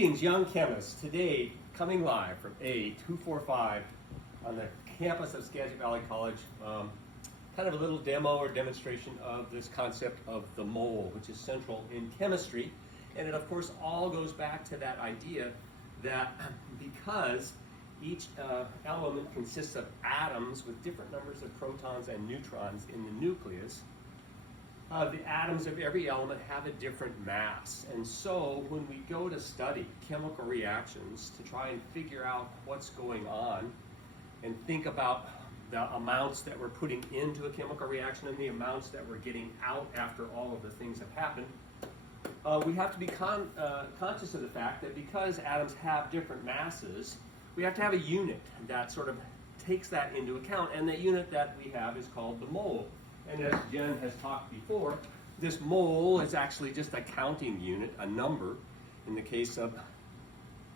Greetings, young chemists. Today, coming live from A245 on the campus of Skagit Valley College, kind of a little demo or demonstration of this concept of the mole, which is central in chemistry. And it, of course, all goes back to that idea that because each element consists of atoms with different numbers of protons and neutrons in the nucleus, the atoms of every element have a different mass. And so when we go to study chemical reactions to try and figure out what's going on and think about the amounts that we're putting into a chemical reaction and the amounts that we're getting out after all of the things have happened, we have to be conscious of the fact that because atoms have different masses, we have to have a unit that sort of takes that into account, and the unit that we have is called the mole. And as Jen has talked before, this mole is actually just a counting unit, a number. In the case of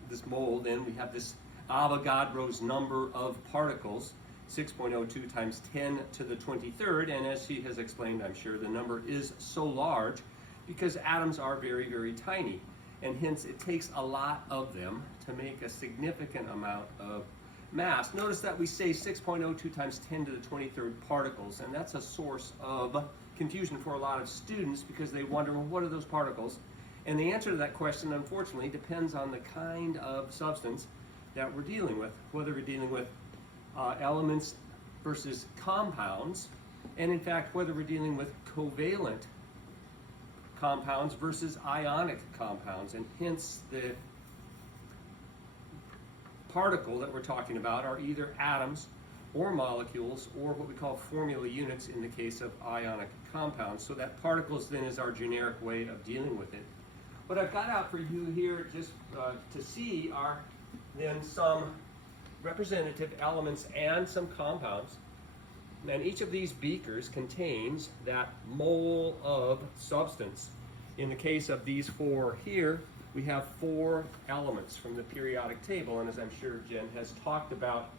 this mole, then we have this Avogadro's number of particles, 6.02 times 10 to the 23rd. And as she has explained, I'm sure, the number is so large because atoms are very, very tiny. And hence, it takes a lot of them to make a significant amount of mass. Notice that we say 6.02 times 10 to the 23rd particles, and that's a source of confusion for a lot of students because they wonder, well, what are those particles? And the answer to that question, unfortunately, depends on the kind of substance that we're dealing with, whether we're dealing with elements versus compounds, and in fact, whether we're dealing with covalent compounds versus ionic compounds, and hence the particle that we're talking about are either atoms or molecules or what we call formula units in the case of ionic compounds. So that particles then is our generic way of dealing with it. What I've got out for you here just to see are then some representative elements and some compounds. And each of these beakers contains that mole of substance. In the case of these four here, we have four elements from the periodic table, and as I'm sure Jen has talked about,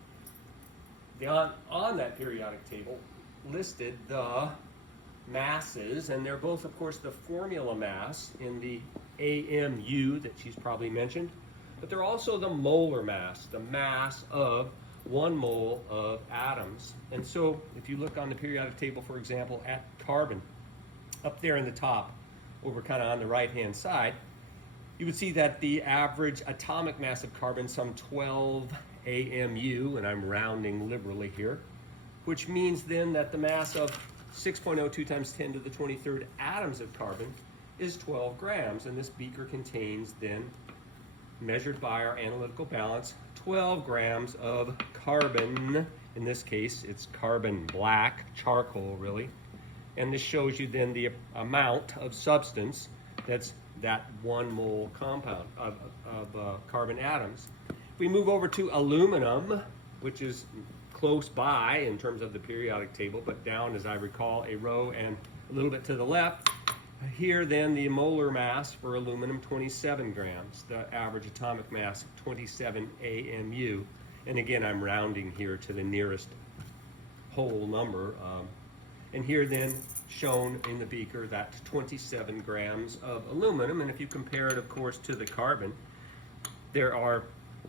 on that periodic table listed the masses, and they're both, of course, the formula mass in the AMU that she's probably mentioned, but they're also the molar mass, the mass of 1 mole of atoms. And so if you look on the periodic table, for example, at carbon, up there in the top, over kind of on the right-hand side, you would see that the average atomic mass of carbon, some 12 AMU, and I'm rounding liberally here, which means then that the mass of 6.02 times 10 to the 23rd atoms of carbon is 12 grams. And this beaker contains then, measured by our analytical balance, 12 grams of carbon. In this case, it's carbon black, charcoal really. And this shows you then the amount of substance that's that 1 mole compound of carbon atoms. If we move over to aluminum, which is close by in terms of the periodic table, but down, as I recall, a row and a little bit to the left, here then the molar mass for aluminum, 27 grams, the average atomic mass, 27 AMU. And again, I'm rounding here to the nearest whole number. And here then shown in the beaker that 27 grams of aluminum. And if you compare it, of course, to the carbon, there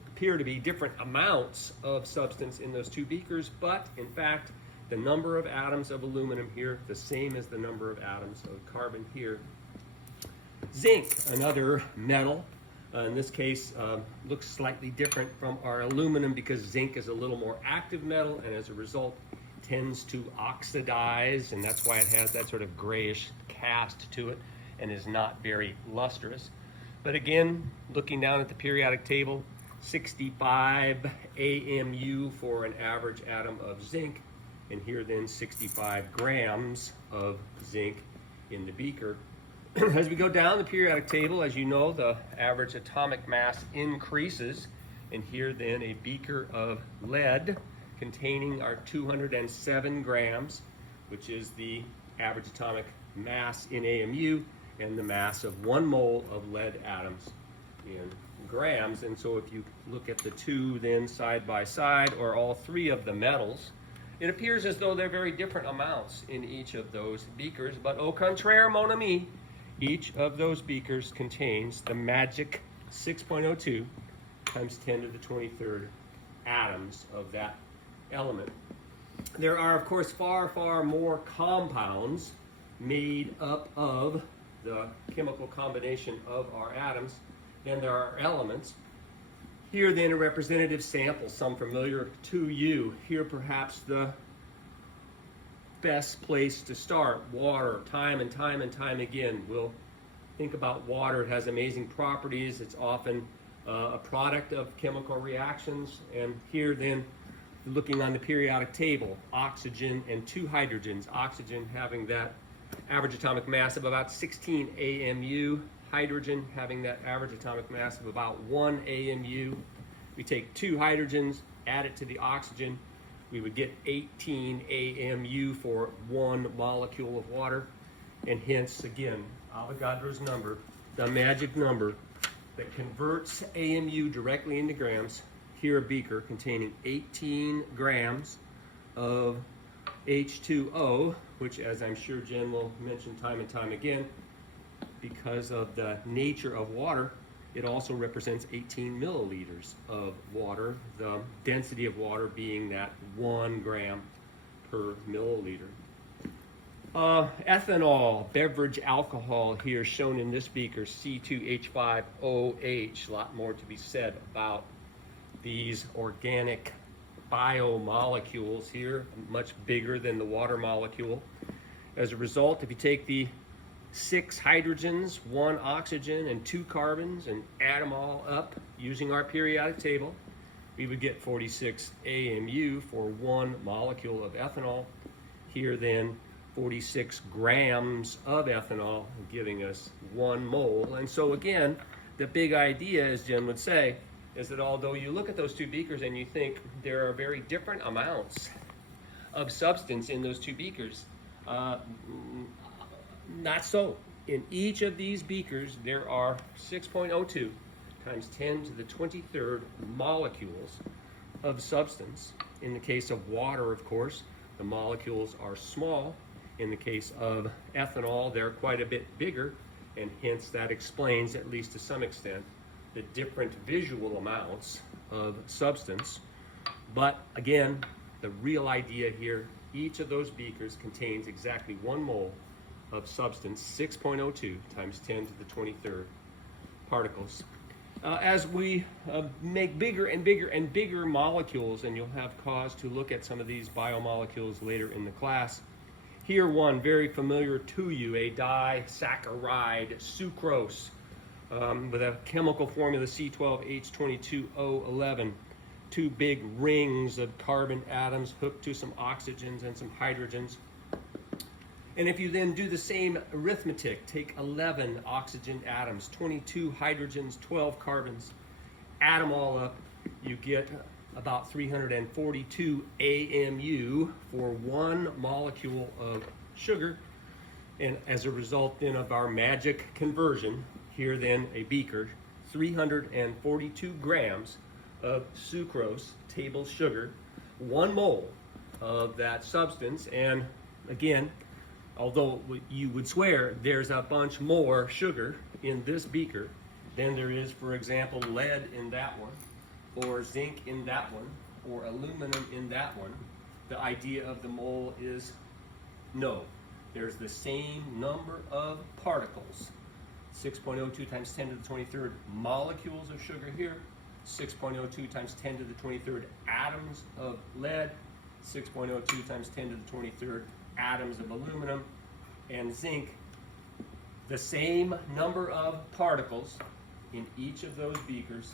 appear to be different amounts of substance in those two beakers, but in fact, the number of atoms of aluminum here, the same as the number of atoms of carbon here. Zinc, another metal, in this case, looks slightly different from our aluminum because zinc is a little more active metal, and as a result, tends to oxidize, and that's why it has that sort of grayish cast to it and is not very lustrous. But again, looking down at the periodic table, 65 AMU for an average atom of zinc, and here then 65 grams of zinc in the beaker. As we go down the periodic table, as you know, the average atomic mass increases, and here then a beaker of lead containing our 207 grams, which is the average atomic mass in AMU, and the mass of 1 mole of lead atoms in grams. And so if you look at the two then side by side, or all three of the metals, it appears as though they're very different amounts in each of those beakers, but au contraire, mon ami, each of those beakers contains the magic 6.02 times 10 to the 23rd atoms of that element. There are, of course, far, far more compounds made up of the chemical combination of our atoms than there are elements. Here then a representative sample, some familiar to you. Here perhaps the best place to start, water. Time and time and time again, we'll think about water. It has amazing properties. It's often a product of chemical reactions. And here then, looking on the periodic table, oxygen and 2 hydrogens. Oxygen having that average atomic mass of about 16 AMU. Hydrogen having that average atomic mass of about 1 AMU. We take 2 hydrogens, add it to the oxygen, we would get 18 AMU for 1 molecule of water. And hence, again, Avogadro's number, the magic number that converts AMU directly into grams. Here a beaker containing 18 grams of H2O, which, as I'm sure Jen will mention time and time again, because of the nature of water, it also represents 18 milliliters of water, the density of water being that 1 gram per milliliter. Ethanol, beverage alcohol here shown in this beaker, C2H5OH. A lot more to be said about these organic biomolecules here, much bigger than the water molecule. As a result, if you take the 6 hydrogens, 1 oxygen, and 2 carbons and add them all up using our periodic table, we would get 46 AMU for 1 molecule of ethanol. Here then, 46 grams of ethanol, giving us 1 mole. And so again, the big idea, as Jen would say, is that although you look at those 2 beakers and you think there are very different amounts of substance in those 2 beakers, not so. In each of these beakers, there are 6.02 times 10 to the 23rd molecules of substance. In the case of water, of course, the molecules are small. In the case of ethanol, they're quite a bit bigger, and hence that explains, at least to some extent, the different visual amounts of substance. But again, the real idea here, each of those beakers contains exactly 1 mole of substance, 6.02 times 10 to the 23rd particles. As we make bigger and bigger and bigger molecules, and you'll have cause to look at some of these biomolecules later in the class, here one very familiar to you, a disaccharide, sucrose, with a chemical formula C12H22O11, 2 big rings of carbon atoms hooked to some oxygens and some hydrogens. And if you then do the same arithmetic, take 11 oxygen atoms, 22 hydrogens, 12 carbons, add them all up, you get about 342 AMU for 1 molecule of sugar. And as a result then of our magic conversion, here then a beaker, 342 grams of sucrose, table sugar, 1 mole of that substance. And again, although you would swear there's a bunch more sugar in this beaker than there is, for example, lead in that one, or zinc in that one, or aluminum in that one, the idea of the mole is no. There's the same number of particles, 6.02 times 10 to the 23rd molecules of sugar here, 6.02 times 10 to the 23rd atoms of lead, 6.02 times 10 to the 23rd atoms of aluminum, and zinc, the same number of particles in each of those beakers,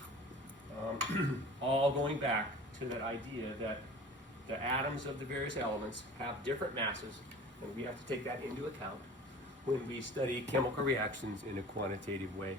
all going back to that idea that the atoms of the various elements have different masses, and we have to take that into account when we study chemical reactions in a quantitative way.